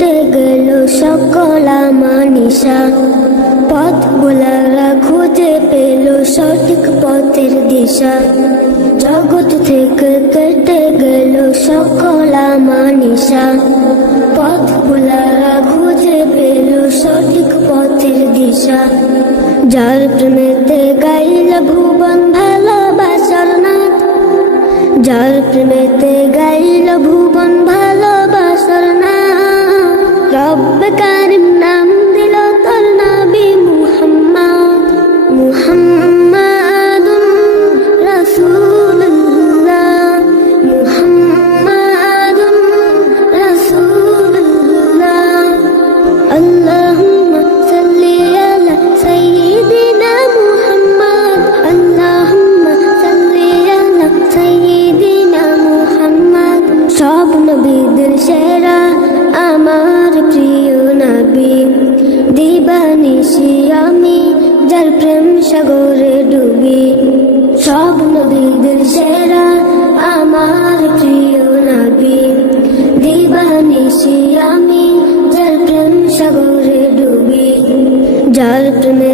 কেটে গেল সকল আমার নিশা। পথ ভোলারা খুঁজে পেল সঠিক পথের দিশা। জগৎ থেকে কেটে গেল সকল আমার নিশা। পথ ভোলারা খুঁজে পেল সঠিক পথের দিশা। যার প্রেমেতে গাইল ভুবন ভালোবাসার নাথ, যার প্রেমেতে গাইল ভুবন ভালোবাসার নাথ। রব্বে কারিম নাম দিল তোর নবী মুহাম্মদ, মুহাম্মাদুন রাসূলুল্লাহ, মুহাম্মাদুন রাসূলুল্লাহ। আল্লাহুম্মা সাল্লি আলা সাইয়্যিদিনা মুহাম্মদ, আল্লাহুম্মা সাল্লি আলা সাইয়্যিদিনা মুহাম্মদ। সব নবীদের সেরা আমার প্রিয় নবী, দিবানিশি আমি যার প্রেম সাগরে ডুবি। সব নবীদের সেরা আমার প্রিয় নবী, দিবানিশি আমি যার প্রেম সাগরে ডুবি। যার প্রেমে